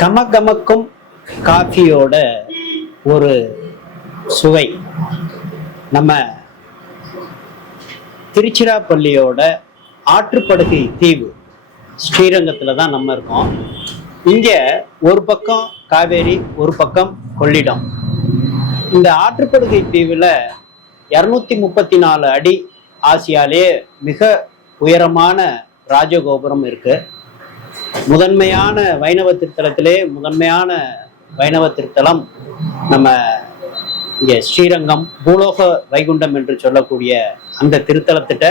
கமகமக்கும் காஃபியோட ஒரு சுவை நம்ம திருச்சிராப்பள்ளியோட ஆற்றுப்படுகை தீவு ஸ்ரீரங்கத்தில் தான் நம்ம இருக்கோம். இங்கே ஒரு பக்கம் காவேரி, ஒரு பக்கம் கொள்ளிடம். இந்த ஆற்றுப்படுகை தீவில் 234 அடி ஆசியாலே மிக உயரமான ராஜகோபுரம் இருக்கு. முதன்மையான வைணவ திருத்தலத்திலே முதன்மையான வைணவ திருத்தலம் நம்ம இங்கே ஸ்ரீரங்கம் பூலோக வைகுண்டம் என்று சொல்லக்கூடிய அந்த திருத்தலத்திட்ட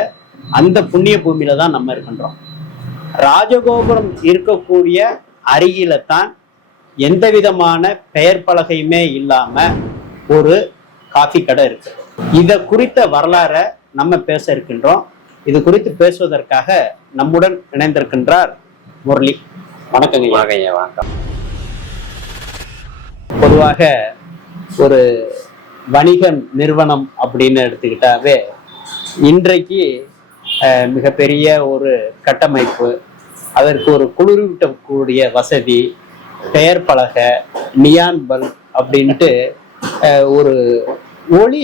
அந்த புண்ணிய பூமியில தான் நம்ம இருக்கின்றோம். ராஜகோபுரம் இருக்கக்கூடிய அருகில தான் எந்த விதமான பெயர் பலகையுமே இல்லாம ஒரு காஃபி கடை இருக்கு. இதை குறித்த வரலாறை நம்ம பேச இருக்கின்றோம். இது குறித்து பேசுவதற்காக நம்முடன் இணைந்திருக்கின்றார் முரளி. வணக்கங்க. வணக்கம். பொதுவாக ஒரு வணிக நிறுவனம் அப்படின்னு எடுத்துக்கிட்டாவே இன்றைக்கு மிகப்பெரிய ஒரு கட்டமைப்பு, அதற்கு ஒரு குளிர்விட்டக்கூடிய வசதி, பெயர் பலகை, நியான் பல்ப் அப்படின்ட்டு ஒரு ஒளி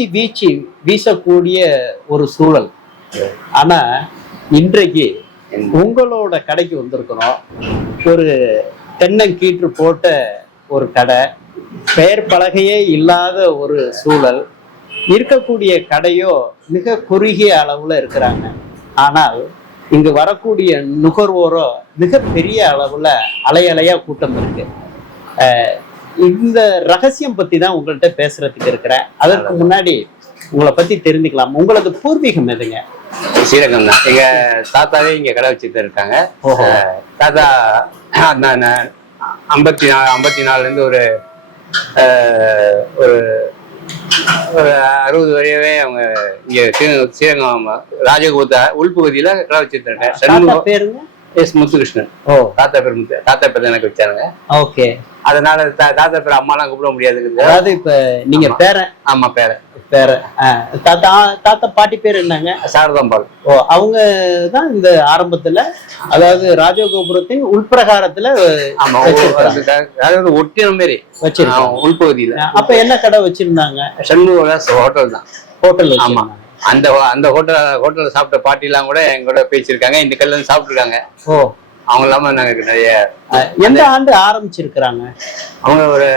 வீசக்கூடிய ஒரு சூழல். ஆனா இன்றைக்கு உங்களோட கடைக்கு வந்திருக்கிறோம். ஒரு தென்னங்கீற்று போட்ட ஒரு கடை, பெயர் பலகையே இல்லாத ஒரு சூழல். இருக்கக்கூடிய கடையோ மிக குறுகிய அளவுல இருக்கிறாங்க. ஆனால் இங்கு வரக்கூடிய நுகர்வோரோ மிக பெரிய அளவுல அலையலையா கூட்டம் இருக்கு. இந்த ரகசியம் பத்தி தான் உங்கள்கிட்ட பேசுறதுக்கு இருக்கிறேன். அதற்கு முன்னாடி உங்களை பத்தி தெரிஞ்சுக்கலாம். உங்களது பூர்வீகம் எதுங்க? ஸ்ரீரங்கம் தான். எங்க தாத்தாவே இங்க கடை வச்சுட்டு இருக்காங்க. தாத்தா 54 இருந்து ஒரு 60 வரையவே அவங்க இங்க ஸ்ரீரங்கம் ராஜகோபுர உள்பகுதியில கடை வச்சுட்டு இருக்காங்க. எஸ் முத்துகிருஷ்ணன். தாத்தா பேர் முத்து. தாத்தா பேர் எனக்கு வச்சாருங்க. ஓகே. அதனால தாத்தா பேர் அம்மாலாம் கூப்பிட முடியாது. அதாவது இப்ப நீங்க பேரன்? ஆமா, பேரன். தாத்தா பாட்டி பேர் என்னங்க? சாரதாம்பாள். அவங்க தான் இந்த ஆரம்பத்துல, அதாவது ராஜகோபுரத்தின் உள்பிரகாரத்துல ஒட்டின மாரி வச்சிருக்காங்க உள்பகுதியில. அப்ப என்ன கடை வச்சிருந்தாங்க? சண்முக ஹோட்டல் தான். ஹோட்டல். ஆமா. அந்த ஹோட்டல்ல சாப்பிட்ட பாட்டி எல்லாம் கூட எங்களோட பேசியிருக்காங்க. இந்த கல்ல இருந்து சாப்பிட்டுருக்காங்க. அவங்க இல்லாம நாங்க நிறைய. எந்த ஆண்டு ஆரம்பிச்சிருக்கிறாங்க அவங்க? ஒரு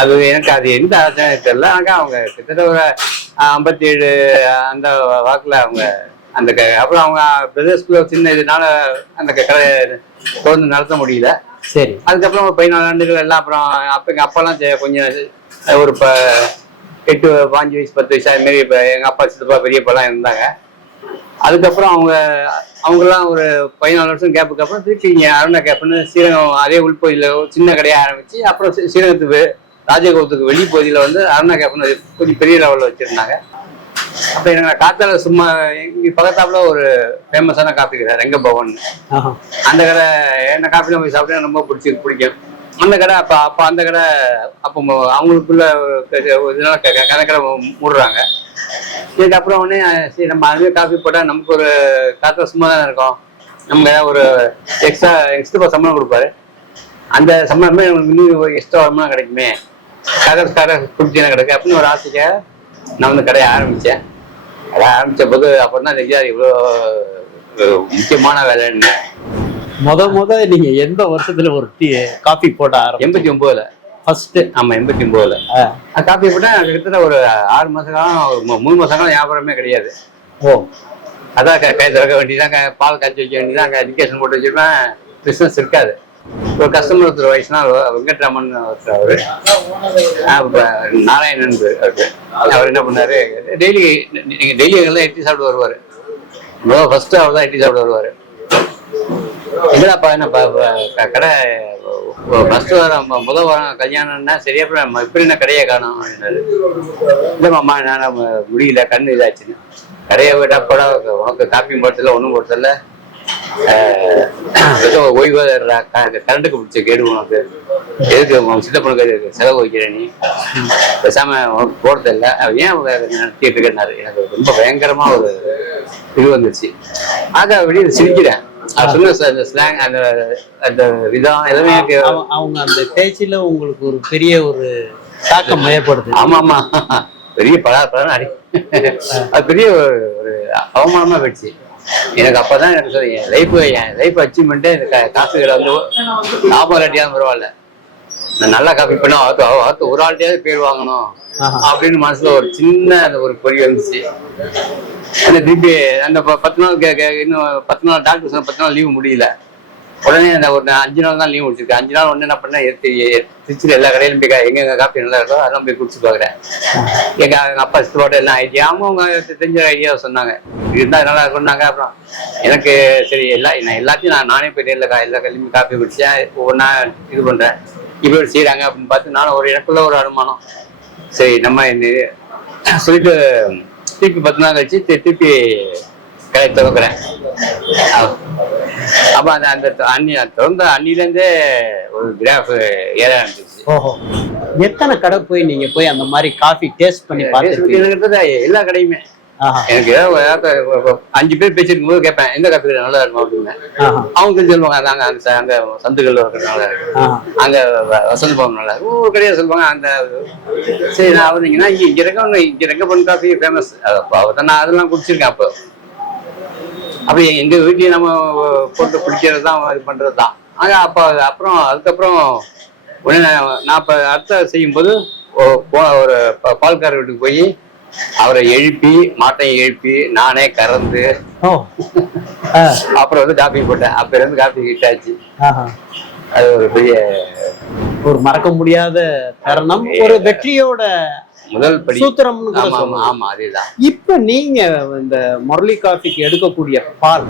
அது எனக்கு அது எந்த ஆச்சரிய தெரியல. ஆனா அவங்க கிட்டத்தட்ட ஒரு 57 அந்த வாக்குல அவங்க அந்த அப்புறம் அவங்க பிரதேசத்துல சின்ன இதனால அந்த கடை தொடர்ந்து நடத்த முடியல. சரி. அதுக்கப்புறம் ஒரு 14 ஆண்டுகள் எல்லாம். அப்புறம் அப்ப எங்க அப்பாலாம் கொஞ்சம் ஒரு 8, 5 வயசு 10 வயசு அது மாரி இப்ப எங்க அப்பா, சித்தப்பா, பெரியப்பாலாம் இருந்தாங்க. அதுக்கப்புறம் அவங்கெல்லாம் ஒரு 14 வருஷம் கேப்புக்கு அப்புறம் திருப்பி இங்க அருணா கேப்புன்னு ஸ்ரீரங்கம் அதே உள்பகுதியில சின்ன கடையை ஆரம்பிச்சு அப்புறம் ஸ்ரீரங்கத்துக்கு ராஜகோபுரத்துக்கு வெளிப்பகுதியில வந்து அருணா கேப்புன்னு கொஞ்சம் பெரிய லெவல்ல வச்சிருந்தாங்க. அப்ப எனக்கு காத்தால சும்மா இங்க பக்கத்தாப்புல ஒரு ஃபேமஸான காஃபி கடை ரெங்கபவன். அந்த கடை என்ன காஃபிலாம் போய் சாப்பிட்டா ரொம்ப பிடிக்கும். அந்த கடை அப்ப அந்த கடை அப்போ அவங்களுக்குள்ள இதனால கடை மூடுறாங்க. இதுக்கப்புறம் உடனே சரி நம்ம அதுவே காஃபி போட்டா நமக்கு ஒரு காற்று சும்மா தானே இருக்கும். நம்ம ஒரு எக்ஸ்ட்ரா சம்பளம் கொடுப்பாரு. அந்த சம்பளமே நமக்கு இன்னும் ஒரு எக்ஸ்ட்ரா வருமானம் கிடைக்குமே, கடை குடிச்சு கிடைக்கும் அப்படின்னு ஒரு ஆசைக்காக நான் வந்து கடையை ஆரம்பிச்சேன். கடை ஆரம்பிச்ச போது அப்புறம் தான் தெரியாது இவ்வளோ முக்கியமான வேலைன்னு. முத நீங்க எந்த வருஷத்துல ஒரு காஃபி போட ஆரம்பிச்சீங்க? 89ல ஃபர்ஸ்ட். ஆமா, 89ல காஃபி போட்டா கிட்டத்தட்ட ஒரு 6 மாச காலம், ஒரு 3 மாச காலம் வியாபாரமே கிடையாது. அதான் கை திறக்க வேண்டியதான், பால் காய்ச்சி வைக்க வேண்டியதான், எஜுகேஷன் போட்டு வச்சிருப்பேன். பிசினஸ் இருக்காது. ஒரு கஸ்டமர் ஒருத்தர் வயசுனா வெங்கட்ராமன் ஒருத்தர், அவரு நாராயணன் அவருக்கு. அவர் என்ன பண்ணாரு, டெய்லி எங்கெல்லாம் இட்லி சாப்பிட்டு வருவாரு. ஃபர்ஸ்ட் அவர் தான் இட்லி சாப்பிட்டு வருவாரு. எங்கடாப்பா என்னப்பா கடை ஃபர்ஸ்ட் வாரம் முதல் வாரம் கல்யாணம்னா சரியா இப்படி என்ன கடையை காணும் அப்படின்னாரு. இல்லைம்மா நான் முடியல, கண்ணு இதாச்சுன்னு. கடையை விட்டாப்படா உனக்கு காப்பி போட்டதில்ல, ஒன்றும் போட்டதில்ல, ஏதோ ஓய்வா கரண்ட்டுக்கு பிடிச்ச கேடு உனக்கு, எதுக்கு சித்தப்பனுக்கு செலவு வைக்கிற, நீ பேசாம போறதில்ல, ஏன் நடத்திட்டு இருக்கேன்னாரு. எனக்கு ரொம்ப பயங்கரமா ஒரு இது வந்துருச்சு. ஆக வெளியே சிரிக்கிறேன். அது சொன்ன அந்த ஸ்லாங் அந்த அந்த விதம் எல்லாமே அவங்க அந்த பேச்சில உங்களுக்கு ஒரு பெரிய ஒரு தாக்கம் ஏற்படுது. ஆமா ஆமா, பெரிய படம் அடி அது பெரிய ஒரு அவமானமா போயிடுச்சு எனக்கு. அப்பதான் எனக்கு என் லைஃப் அச்சீவ்மெண்ட்டே இந்த காசுகளை வந்து லாபம் இல்லாட்டியாலும் பரவாயில்ல, நான் நல்லா காப்பி பண்ண ஒரு ஆள்கிட்டயாவது பேர் வாங்கணும் அப்படின்னு மனசுல ஒரு சின்ன அந்த ஒரு பொறி வந்துச்சு. அந்த திருப்பி அந்த 10 நாள் இன்னும் 10 நாள் டாக்டர் சொன்ன 10 நாள் லீவு முடியல. உடனே அந்த ஒரு 5 நாள் தான் லீவ் முடிச்சிருக்கேன். 5 நாள் ஒன்று என்ன பண்ணேன், திருச்சியில் எல்லா கடையிலும் போய் எங்க காப்பி நல்லா இருக்கோ அதெல்லாம் போய் குடிச்சு பாக்குறேன். எங்க அப்பா சித்தோட எல்லாம் ஐடியா அவங்க தெரிஞ்ச ஐடியா சொன்னாங்க, இருந்தா நல்லா இருக்கும்னாங்க. அப்புறம் எனக்கு சரி எல்லாத்தையும் நானே போய் நேரில் எல்லா கல்வியும் காப்பி குடிச்சேன், ஒவ்வொன்றா இது பண்றேன். இப்படி செய்யறாங்க அப்படின்னு பார்த்து நானும் எனக்குள்ள ஒரு அனுமானம், சரி நம்ம சொல்லிட்டு திருப்பி 10 நாள் கழிச்சு திருப்பி கடை திறக்கிறேன். அப்ப அந்த திறந்த அன்னிலேருந்தே ஒரு கிராஃப் ஏற ஆரம்பிச்சிருச்சு. ஓஹோ, எத்தனை கடை போய் நீங்க போய் அந்த மாதிரி காஃபி டேஸ்ட் பண்ணி பார்த்துருக்கீங்க? எல்லா கடையுமே எனக்கு 5 பேர் பேசிருக்கும் போது கேட்பேன் எந்த காப்பி நல்லா இருக்கும் அப்படின்னு. அவங்க சொல்லுவாங்க அதாங்க அங்க சந்துகள்ல இருக்கிறதுனால அங்க வசந்த் பவன் நல்லா இருக்கும், ஒரு கடையா சொல்லுவாங்க அந்த. சரி நான் வந்தீங்கன்னா இங்க ரெங்கப்பன் காஃபி ஃபேமஸ், நான் அதெல்லாம் குடிச்சிருக்கேன். அப்ப எங்க வீட்லயும் நம்ம போட்டு பிடிக்கிறது தான் இது பண்றது தான். அப்புறம் அதுக்கப்புறம் நான் இப்ப அடுத்த செய்யும் போது ஒரு பால்கார வீட்டுக்கு போய் அவரை எழுப்பி மாட்டையை எழுப்பி நானே கறந்து அப்புறம் வந்து காப்பி போட்டேன். அப்ப இருந்து காப்பி ஹிட் ஆச்சு. அது ஒரு பெரிய ஒரு மறக்க முடியாத தருணம், ஒரு வெற்றியோட முதல் படி சூத்திரம். ஆமா அதேதான். இப்ப நீங்க இந்த முரளி காஃபிக்கு எடுக்கக்கூடிய பால்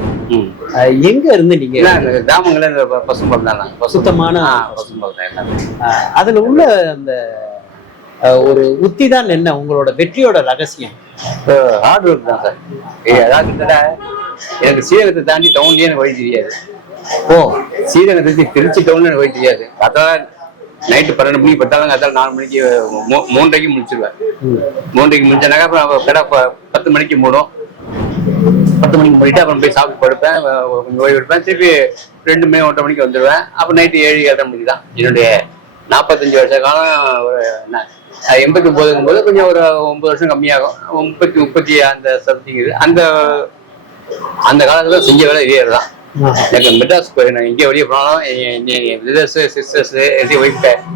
எங்க இருந்து நீங்க? கிராமங்கள்ல இந்த பசும்பால் தான், சுத்தமான பசும்பால் தான் எல்லாமே. அதுல உள்ள அந்த ஒரு உத்தி தான் என்ன உங்களோட வெற்றியோட ரகசியம்? ஹார்ட் ஒர்க் தான் சார். அதாவது எனக்கு சீரகத்தை தாண்டி டவுன்லயே எனக்கு வழி தெரியாது. சீரகத்தை திருச்சி டவுன்ல எனக்கு வழி தெரியாது. அதான் நைட்டு 12 மணிக்கு பட்டாலும் அதால் 4 மணிக்கு 3:30க்கு முடிச்சிருவேன். 3:30க்கு முடிச்சனாக்கா அப்புறம் கடை 10 மணிக்கு மூடும். 10 மணிக்கு முடிட்டு அப்புறம் போய் சாப்பிட்டு படுப்பேன், கொஞ்சம் ஓய்வு எடுப்பேன். திருப்பி 2 மணி 1:30 மணிக்கு வந்துடுவேன். அப்புறம் நைட்டு 7-7:30 மணிக்கு தான். என்னுடைய 45 வருஷ காலம் 89 போது கொஞ்சம் ஒரு 9 வருஷம் கம்மியாகும். 30 அந்த சம்திங் இது. அந்த காலத்துல செஞ்ச வேலை இதே தான். எனக்கு மெட்ராஸ் இங்கே வெளியே போனாலும் சிஸ்டர்ஸ்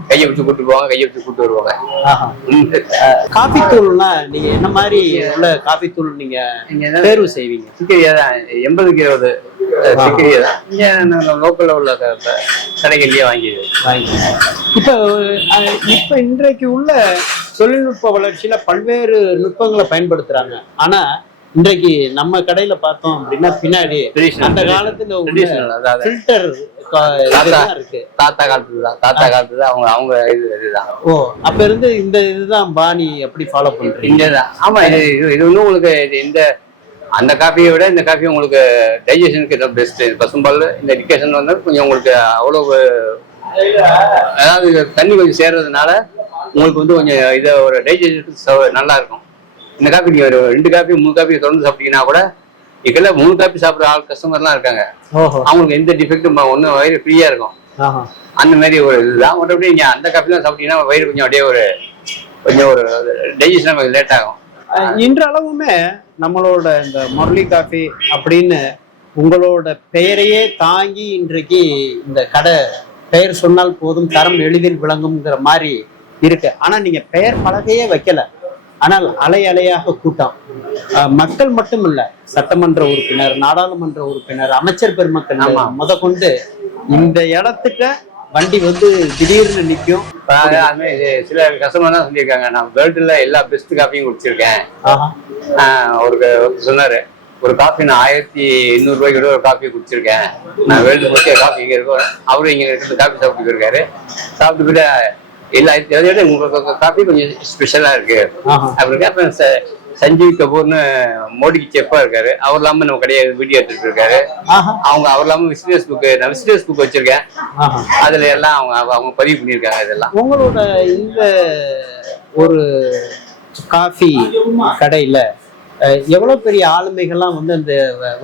கையை வச்சு கூட்டு போவாங்க, கையை வச்சு கூட்டு வருவாங்க. காபி தூள்னா நீங்க என்ன மாதிரி உள்ள காபி தூள் நீங்க தேர்வு செய்வீங்க? சிக்கரியா தான், 80க்கு 20 சிக்கரியா தான். இங்க லோக்கல்ல உள்ள கடைகள்லயே வாங்கி. இப்ப இன்றைக்கு உள்ள தொழில்நுட்ப வளர்ச்சியில பல்வேறு நுட்பங்களை பயன்படுத்துறாங்க. ஆனா இன்றைக்கு நம்ம கடையில பார்த்தோம் அப்படின்னா பின்னாடி அந்த காலத்துல ஃபில்டர் இருக்கு. தாத்தா காலத்துல அவங்க இதுதான். ஓ, அப்ப இருந்து இந்த இதுதான் பாணி அப்படி ஃபாலோ பண்றீங்க? ஆமா, இது வந்து உங்களுக்கு இந்த அந்த காஃபியை விட இந்த காஃபி உங்களுக்கு டைஜஷனுக்கு பெஸ்ட். பசும்பால் இந்த டிகேஷன் வந்து கொஞ்சம் உங்களுக்கு அவ்வளவு, அதாவது தண்ணி கொஞ்சம் சேர்றதுனால உங்களுக்கு வந்து கொஞ்சம் இதை ஒரு டைஜஷனுக்கு நல்லா இருக்கும். இந்த காப்பி நீங்க ஒரு 2 காப்பி 3 காப்பி தொடர்ந்து சாப்பிட்டீங்கன்னா கூட இதுல 3 காப்பி சாப்பிட்ற கஸ்டமர்லாம் இருக்காங்க. அவங்களுக்கு எந்த டிஃபெக்டும் ஒன்றும் வயிறு ஃப்ரீயா இருக்கும். அந்த மாதிரி ஒரு இதுதான். மற்றபடி நீங்க அந்த காப்பி தான் சாப்பிட்டீங்கன்னா வயிறு கொஞ்சம் அப்படியே கொஞ்சம் ஒரு டைஜஷன் கொஞ்சம் லேட் ஆகும். இன்றளவுமே நம்மளோட இந்த முரளி காஃபி அப்படின்னு உங்களோட பெயரையே தாங்கி இன்றைக்கு இந்த கடை பெயர் சொன்னால் போதும், தரம் எளிதில் விளங்குங்கிற மாதிரி இருக்கு. ஆனா நீங்க பெயர் பலகையே வைக்கல, ஆனால் அலை அலையாக கூட்டம், மக்கள் மட்டும் இல்ல, சட்டமன்ற உறுப்பினர், நாடாளுமன்ற உறுப்பினர், அமைச்சர் பெருமக்கள் முத கொண்டு இந்த இடத்துக்கு வண்டி வந்து திடீர்னு நிற்கும். சில கஸ்டமர் தான் சொல்லியிருக்காங்க, நான் வேர்ல்டுல எல்லா பெஸ்ட் காஃபியும் குடிச்சிருக்கேன். ஒரு சொன்னாரு, ஒரு காஃபி நான் 1800 ரூபாய்க்கு ஒரு காஃபி குடிச்சிருக்கேன், நான் வேர்ல்டு முக்கிய காஃபி இங்க இருக்கோம். அவரும் இங்க இருக்கிறது காஃபி சாப்பிட்டு இருக்காரு. சாப்பிட்டு போயிட்டு எல்லா உங்களுக்கு காஃபி கொஞ்சம் ஸ்பெஷலா இருக்கு அப்படின்னு. அப்புறம் சஞ்சீவ் கபூர்னு மோடிக்கு செஃப்பா இருக்காரு, அவர் இல்லாம நம்ம கடையை வீடியோ எடுத்துட்டு இருக்காரு. அவர் இல்லாம விசிட்டர்ஸ் புக் வச்சிருக்கேன், அதுல எல்லாம் அவங்க பதிவு பண்ணியிருக்காங்க. இதெல்லாம் உங்களோட இந்த ஒரு காஃபி கடையில எவ்வளவு பெரிய ஆளுமைகள்லாம் வந்து அந்த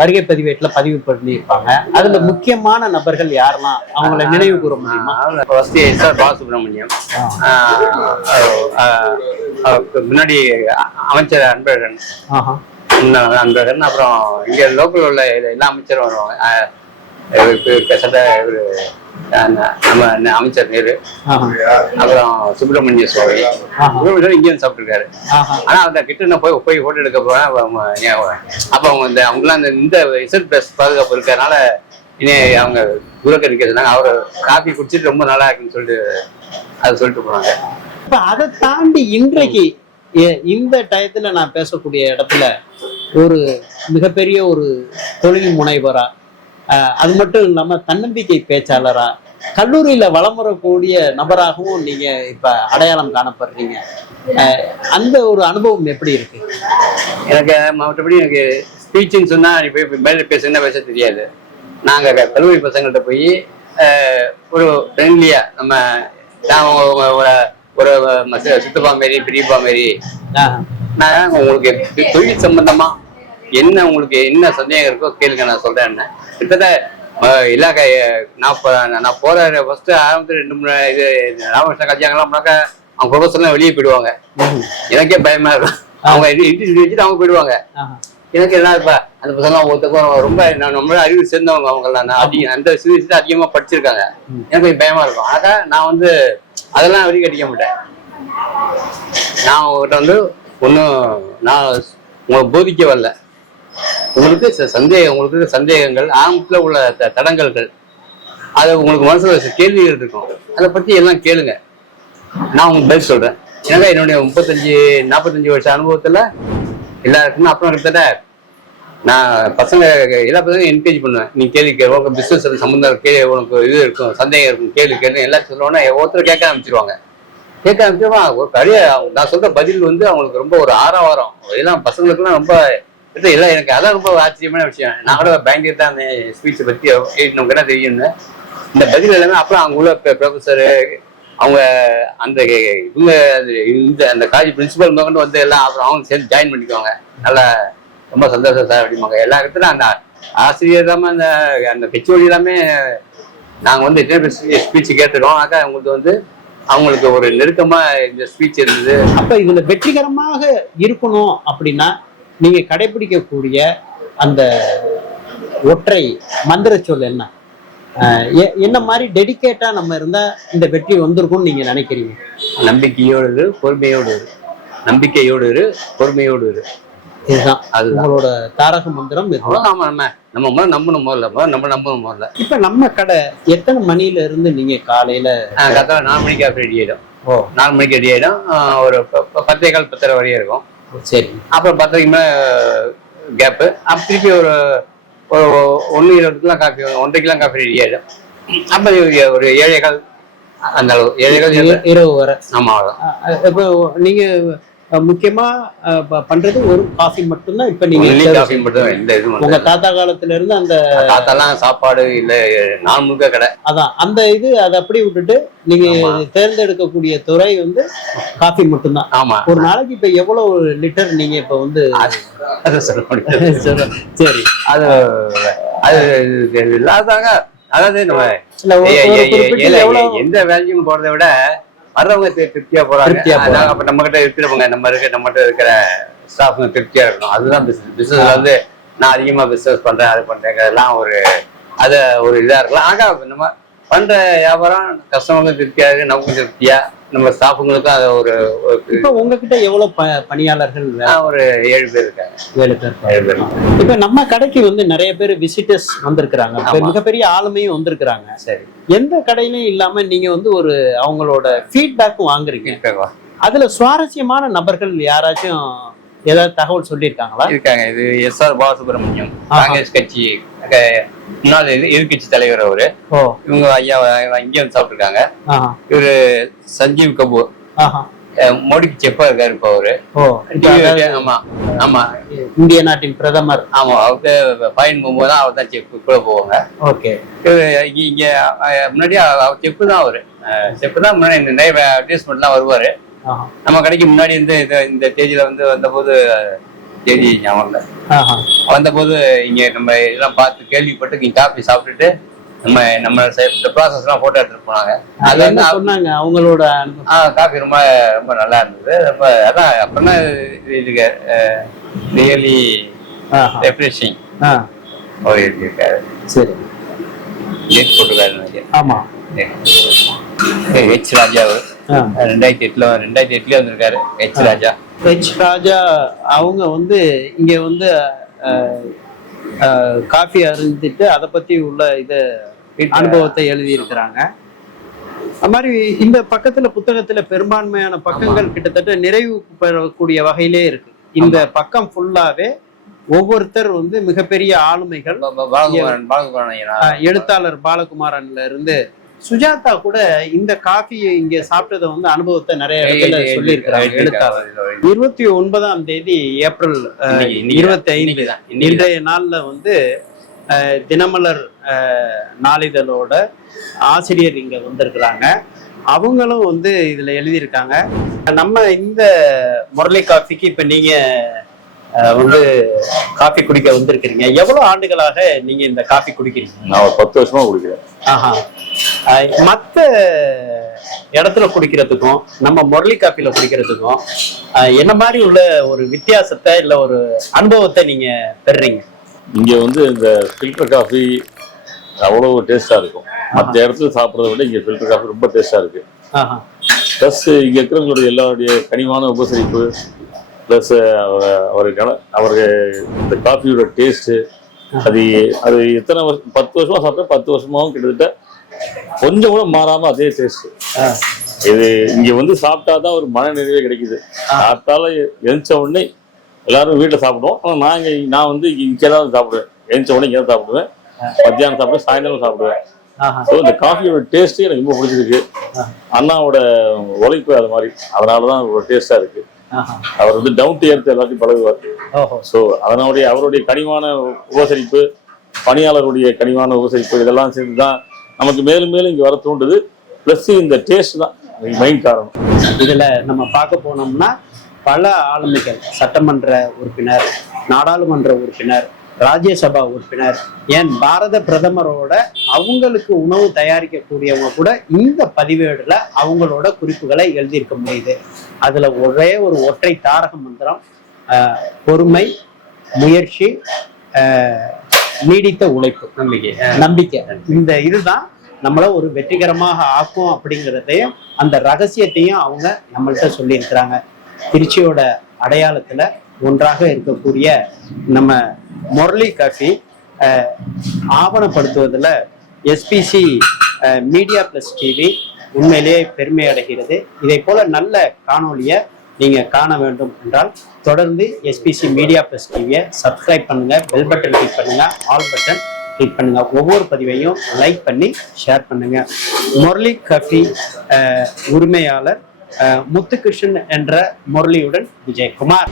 வருகை பதிவேட்டுல பதிவு பண்ணியிருப்பாங்க. அதுல முக்கியமான நபர்கள் யாரெல்லாம் அவங்கள நினைவு கூற முடியுமா? ஃபர்ஸ்ட் எஸ்ஆர் பாலசுப்ரமணியம், முன்னாடி அமைச்சர் அன்பழகன், அன்பழகன், அப்புறம் இங்க லோக்கல் உள்ள எல்லா அமைச்சரும் வருவாங்க. நம்ம அமைச்சர் நேரு, அப்புறம் சுப்பிரமணிய சுவாமி இங்கே வந்து சாப்பிட்டுருக்காரு. ஆனா அந்த கிட்ட நான் போய் போட்டோ எடுக்க போறேன். அப்ப அவங்கலாம் இந்த இசட் பிளஸ் பாதுகாப்பு இருக்கிறதுனால இனி அவங்க தூரக்க நிக்க சொன்னாங்க. அவரு காஃபி குடிச்சிட்டு ரொம்ப நல்லா இருக்குன்னு சொல்லிட்டு போனாங்க. இப்ப அதை தாண்டி இன்றைக்கு இந்த டயத்துல நான் பேசக்கூடிய இடத்துல ஒரு மிகப்பெரிய ஒரு தொழில் முனைவரா, அது மட்டும் இல்லாம தன்னம்பிக்கை பேச்சாளரா, கல்லூரியில வலம் வரக்கூடிய நபராகவும் நீங்க இப்ப அடையாளம் காணப்படுறீங்க. அந்த ஒரு அனுபவம் எப்படி இருக்கு? எனக்கு மற்றபடி எனக்கு ஸ்பீச்சுன்னு சொன்னா இப்ப மேல பேசுனா பேச தெரியாது. நாங்க கல்லூரி பசங்கள்ட்ட போய் ஒரு ஃப்ரெண்ட்லியா நம்ம ஒரு சித்தப்பா மாரி பெரியப்பா மாரி நான் உங்களுக்கு தொழில் சம்பந்தமா என்ன உங்களுக்கு என்ன சந்தேகம் இருக்கோ கேளுங்க, நான் சொல்றேன். கிட்டத்தட்ட எல்லா நான் போற ஃபர்ஸ்ட் ஆரம்பத்துல 2-3 இது ராமகிருஷ்ண கல்யாணம்லாம் போனாக்கா அவங்க ப்ரொஃபஸர்லாம் வெளியே போயிடுவாங்க. எனக்கே பயமா இருக்கும். அவங்க இன்டர்வியூ வச்சுட்டு அவங்க போயிடுவாங்க. எனக்கு என்ன இப்ப அந்த பசங்க ஒருத்தருக்கும் ரொம்ப நம்மள அறிவு சேர்ந்தவங்க அவங்கெல்லாம் அந்த சீரியஸ்ல அதிகமா படிச்சிருக்காங்க. எனக்கு கொஞ்சம் பயமா இருக்கும். ஆக நான் வந்து அதெல்லாம் வெளியே கட்டிக்க மாட்டேன். நான் உங்கள்கிட்ட வந்து ஒன்றும் நான் உங்களுக்கு போதிக்க வரல. உங்களுக்கு சந்தேகங்கள் ஆரம்பத்துல உள்ள தடங்கல்கள், அது உங்களுக்கு மனசுல கேள்விகள் இருக்கும், அதை பத்தி எல்லாம் கேளுங்க, நான் உங்களுக்கு பதில் சொல்றேன். ஏன்னா என்னுடைய 35-45 வருஷ அனுபவத்துல எல்லாருக்குமே அப்புறம் கிட்டத்தட்ட நான் எல்லா பசங்களும் என்கரேஜ் பண்ணுவேன். நீ கேள்வி உனக்கு பிசினஸ் சம்பந்தம் உனக்கு இது இருக்கும், சந்தேகம் இருக்கும், கேள்வி எல்லாம் சொல்லுவோன்னா ஒருத்தர் கேட்க ஆரம்பிச்சிருவாங்க. ஒரு பெரிய நான் சொல்ற பதில் வந்து அவங்களுக்கு ரொம்ப ஒரு ஆரவாரம். இதெல்லாம் பசங்களுக்குலாம் ரொம்ப எல்லாம் எனக்கு அதான் ரொம்ப ஆச்சரியமான விஷயம். நான் கூட பயங்கர தான் ஸ்பீச்சை பத்தி நமக்கு என்ன தெரியும்னு இந்த பதில் எல்லாமே. அப்புறம் அவங்க உள்ள ப்ரொஃபஸரு அவங்க அந்த காலேஜ் பிரின்சிபல் கொண்டு வந்து எல்லாம் அப்புறம் அவங்க சேர்ந்து ஜாயின் பண்ணிக்குவாங்க. நல்லா ரொம்ப சந்தோஷம் சார் அப்படிம்பாங்க. எல்லா இடத்துலையும் அந்த ஆசிரியர் இல்லாமல் அந்த ஹெச்ஓடி எல்லாமே நாங்கள் வந்து ஸ்பீச் கேட்டுருக்கோம். ஆக அவங்களுக்கு வந்து அவங்களுக்கு ஒரு நெருக்கமா இந்த ஸ்பீச் இருந்தது. அப்ப இதுல வெற்றிகரமாக இருக்கணும் அப்படின்னா நீங்க கடைபிடிக்கக்கூடிய அந்த ஒற்றை மந்திர சொல் என்ன? என்ன மாதிரி டெடிகேட்டா நம்ம இருந்தா இந்த வெற்றி வந்திருக்கும்னு நீங்க நினைக்கிறீங்க? நம்பிக்கையோடு பொறுமையோடு நம்பிக்கையோடு பொறுமையோடு இதுதான் அது உங்களோட தாரக மந்திரம். நம்ம நம்பணும் முதல்ல. இப்ப நம்ம கடை எத்தனை மணில இருந்து நீங்க காலையில? 4 மணிக்கு ரெடி ஆயிடும். 4 மணிக்கு ரெடி ஆயிடும். ஒரு 10:15 வரையும் இருக்கும். சரி. அப்புறம் 10 கேப்பு. அப்ப திருப்பி ஒரு 1:20 காஃபி, 1:30 காஃபி ரெடி ஆயிடும். அப்ப ஒரு 7:15 அந்த அளவு 7:15 இரவு வர. ஆமா. இப்போ நீங்க முக்கியமா பண்றது ஒரு காஃபி மட்டும்தான். இப்ப நீங்க காஃபி மட்டும் இந்த இது உங்க தாத்தா காலத்துல இருந்து அந்த தாத்தாலாம் சாப்பாடு இல்ல, நாள் முழுக்க கடை. அதான் அந்த இது அதை அப்படி விட்டுட்டு நீங்க தேர்ந்தெடுக்கக்கூடிய துறை வந்து காஃபி மட்டும்தான். ஆமா. ஒரு நாளைக்கு இப்ப எவ்வளவு லிட்டர் நீங்க இப்ப வந்து அதை சொல்ல முடியாது. சரி. அது இல்லாதாங்க. அதாவது நம்ம எந்த வேலையும் போறதை விட வர்றவங்க திருப்தியா போறாங்க. அப்ப நம்ம கிட்ட இருக்கிறவங்க நம்மகிட்ட இருக்கிற ஸ்டாஃப்ங்க திருப்தியா இருக்கணும். அதுதான் பிசினஸ்ல வந்து நான் அதிகமா பிசினஸ் பண்றேன், அது பண்றேன் எல்லாம் அத ஒரு இதா இருக்கலாம். ஆக நம்ம பண்ற வியாபாரம் கஸ்டமருக்கும் திருப்தியா இருக்கு, நமக்கும் திருப்தியா, நம்ம ஸ்டாஃபுங்களுக்கும் அதை ஒரு. இப்ப உங்ககிட்ட எவ்வளவு பணியாளர்கள்? ஒரு 7 பேர் இருக்காங்க. 7 பேர். இப்ப நம்ம கடைக்கு வந்து நிறைய பேர் விசிட்டர்ஸ் வந்திருக்கிறாங்க, மிகப்பெரிய ஆளுமையும் வந்திருக்கிறாங்க. சரி. எந்த கடையிலையும் இல்லாம நீங்க வந்து ஒரு அவங்களோட ஃபீட்பேக்கும் வாங்குறீங்க. அதுல சுவாரஸ்யமான நபர்கள் யாராச்சும் ஏதாவது தகவல் சொல்லியிருக்காங்களா? இருக்காங்க. இது எஸ்ஆர் பாலசுப்ரமணியம், காங்கிரஸ் கட்சி முன்னாள் எதிர்கட்சி தலைவர் அவரு. இவங்க ஐயா இங்க வந்து சாப்பிட்டுருக்காங்க. இவரு சஞ்சீவ் கபூர், மோடிக்கு செப்பா இருக்காரு இப்ப அவரு. ஆமா ஆமா, இந்திய நாட்டின் பிரதமர். ஆமா, அவருக்கு பயன் போகும்போது அவர் தான் செப்பு கூட போவாங்க. ஓகே. இங்க முன்னாடி அவர் செப்பு தான், அவரு செப்பு தான் முன்னாடி நிறைய அட்வர்டைஸ்மெண்ட்லாம் வருவாரு. நம்ம கடைக்கு முன்னாடி இந்த தேதியில வந்து வந்தபோது தேதி ஞாபகம் இல்லை. வந்தபோது இங்க நம்ம இதெல்லாம் பார்த்து கேள்விப்பட்டு இங்க காஃபி சாப்பிட்டுட்டு நம்ம இந்த ப்ராசஸ்லாம் போட்டோ எடுத்துட்டு போனாங்க. அது என்ன சொன்னாங்க அவங்களோட? காஃபி ரொம்ப ரொம்ப நல்லா இருந்தது. ரொம்ப அதான் அப்படின்னா இதுக்கு ரியலி ரெஃப்ரெஷிங் இருக்காரு. சரி, டேட் போட்டுருக்காரு. ஆமா, ஹெச் ராஜா 2008 வந்திருக்காரு. ஹெச் ராஜா அவங்க வந்து இங்க வந்து காஃபி அருந்திட்டு அதை பத்தி உள்ள அனுபவத்தை எழுதி இருக்கிறாங்க. அது மாதிரி இந்த பக்கத்துல புத்தகத்துல பெரும்பான்மையான பக்கங்கள் கிட்டத்தட்ட நிறைவு பெறக்கூடிய வகையிலே இருக்கு. இந்த பக்கம் ஃபுல்லாவே ஒவ்வொருத்தர் வந்து மிகப்பெரிய ஆளுமைகள். எழுத்தாளர் பாலகுமாரன்ல இருந்து சுஜாதா கூட இந்த காஃபியை இங்க சாப்பிட்டதை வந்து அனுபவத்தை நிறைய இடத்துல சொல்லி இருக்கிறாங்க. எழுத்தாளர் 29ஆம் தேதி ஏப்ரல் 25 இன்றைய நாள்ல வந்து தினமலர் நாளிதழோட ஆசிரியர் இங்க வந்திருக்கிறாங்க. அவங்களும் வந்து இதுல எழுதியிருக்காங்க. நம்ம இந்த முரளி காஃபிக்கு இப்ப நீங்க வந்து காஃபி குடிக்க வந்திருக்கிறீங்க. எவ்வளவு ஆண்டுகளாக நீங்க இந்த காஃபி குடிக்கிறீங்க? நான் 10 வருஷமா குடிக்கிறேன். மற்ற இடத்துல குடிக்கிறதுக்கும் நம்ம முரளி காஃபில குடிக்கிறதுக்கும் என்ன மாதிரி உள்ள ஒரு வித்தியாசத்தை இல்ல ஒரு அனுபவத்தை நீங்க பெறுறீங்க? இங்க வந்து இந்த ஃபில்டர் காஃபி அவ்வளவு டேஸ்டா இருக்கும். மற்ற இடத்துல சாப்பிட்றத விட இங்க ஃபில்டர் காஃபி ரொம்ப டேஸ்டா இருக்கு. ப்ளஸ் இங்க இருக்கிறவங்களுடைய எல்லாருடைய கனிவான உபசரிப்பு, ப்ளஸ் அவருக்கு இந்த காஃபியோட டேஸ்ட்டு அது எத்தனை வருஷம் 10 வருஷமா சாப்பிட்டா 10 வருஷமாவும் கிட்டத்தட்ட கொஞ்சம் கூட மாறாம அதே டேஸ்ட். இது இங்க வந்து சாப்பிட்டாதான் ஒரு மன நிறைவே கிடைக்குது. சாப்பிட்டால எழுந்த உடனே எல்லாரும் வீட்டில் சாப்பிடுவோம். ஆனால் நான் வந்து இங்கேதான் சாப்பிடுவேன். எழுந்த உடனே இங்கே தான் சாப்பிடுவேன். மத்தியானம் சாப்பிடுவேன், சாயந்தரம் சாப்பிடுவேன். ஸோ இந்த காஃபியோட டேஸ்ட்டு எனக்கு ரொம்ப பிடிச்சிருக்கு. அண்ணாவோட உழைப்பு அது மாதிரி, அதனாலதான் ஒரு டேஸ்டா இருக்கு. அவர் வந்து டவுன் டு எர்த் எல்லாத்தையும் பழகுவார். ஸோ அவருடைய கனிவான உபசரிப்பு, பணியாளருடைய கனிவான உபசரிப்பு, இதெல்லாம் சேர்ந்துதான் நமக்கு மேலும் மேலும் இங்க வர தூண்டுது. பிளஸ் இந்த டேஸ்ட் தான் மெயின் காரணம். இதுல நம்ம பார்க்க போனோம்னா பல ஆளுமைகள், சட்டமன்ற உறுப்பினர், நாடாளுமன்ற உறுப்பினர், ராஜ்யசபா உறுப்பினர், ஏன் பாரத பிரதமரோட அவங்களுக்கு உணவு தயாரிக்கக்கூடியவங்க கூட இந்த பதிவேடுல அவங்களோட குறிப்புகளை எழுதியிருக்க முடியுது. அதுல ஒரே ஒரு ஒற்றை தாரக மந்திரம், பொறுமை, முயற்சி, நீடித்த உழைப்பு, நம்பிக்கை. இந்த இதுதான் நம்மள ஒரு வெற்றிகரமாக ஆக்கும் அப்படிங்கிறதையும் அந்த ரகசியத்தையும் அவங்க நம்மள்கிட்ட சொல்லியிருக்கிறாங்க. திருச்சியோட அடையாளத்துல ஒன்றாக இருக்கக்கூடிய நம்ம முரளி காஃபி ஆவணப்படுத்துவதில் எஸ்பிசி மீடியா பிளஸ் டிவி உண்மையிலேயே பெருமை அடைகிறது. இதை போல நல்ல காணொலியை நீங்க காண வேண்டும் என்றால் தொடர்ந்து எஸ்பிசி மீடியா பிளஸ் டிவியை சப்ஸ்கிரைப் பண்ணுங்க, பெல் பட்டன் கிளிக் பண்ணுங்க, ஆல் பட்டன் கிளிக் பண்ணுங்க. ஒவ்வொரு பதிவையும் லைக் பண்ணி ஷேர் பண்ணுங்க. முரளி காஃபி உரிமையாளர் முத்துகிருஷ்ணன் என்ற முரளியுடன் விஜயகுமார்.